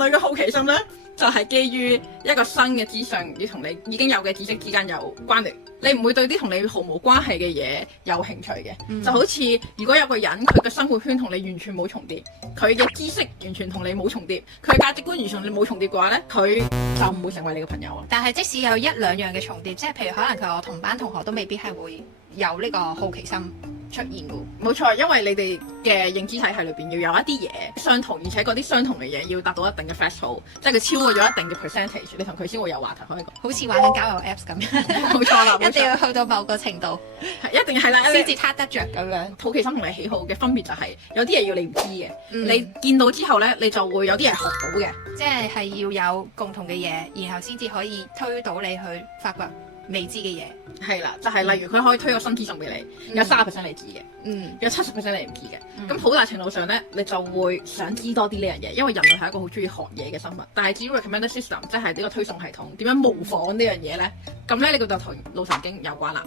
類嘅好奇心咧，就係基於一個新嘅資訊要同你已經有嘅知識之間有關聯。你唔會對啲同你毫無關係嘅嘢有興趣嘅。就好似如果有個人佢嘅生活圈同你完全冇重疊，佢嘅知識完全同你冇重疊，佢嘅價值觀完全同你冇重疊嘅話咧，佢就唔會成為你嘅朋友啊。但係即使有一兩樣嘅重疊，即係譬如可能佢我同班同學都未必係會有呢個好奇心出現嘅。冇錯，因為你哋嘅認知體系裏邊要有一啲嘢相同，而且嗰啲相同嘅嘢要達到一定嘅 threshold，即係佢超過咗一定嘅 percentage，你同佢先會有話題可以講。好似玩緊交友 Apps 咁樣，冇錯啦，一定要去到某個程度，一定係啦，先至撻得着咁樣。好奇心同你喜好嘅分別就係、有啲嘢要你唔知嘅，你見到之後咧，你就會有啲嘢學到嘅。即係要有共同嘅嘢，然後先至可以推到你去發掘未知嘅嘢。係啦，就係、例如佢可以推個新資訊俾你，有30%你知嘅，有70%你唔知嘅。咁好大程度上咧，你就會想知多啲呢樣嘢，因為人類係一個好中意學嘢嘅生物。但係至於 recommender system，即係呢個推送系統點樣模仿呢樣嘢咧，咁咧你個就同腦神經有關啦。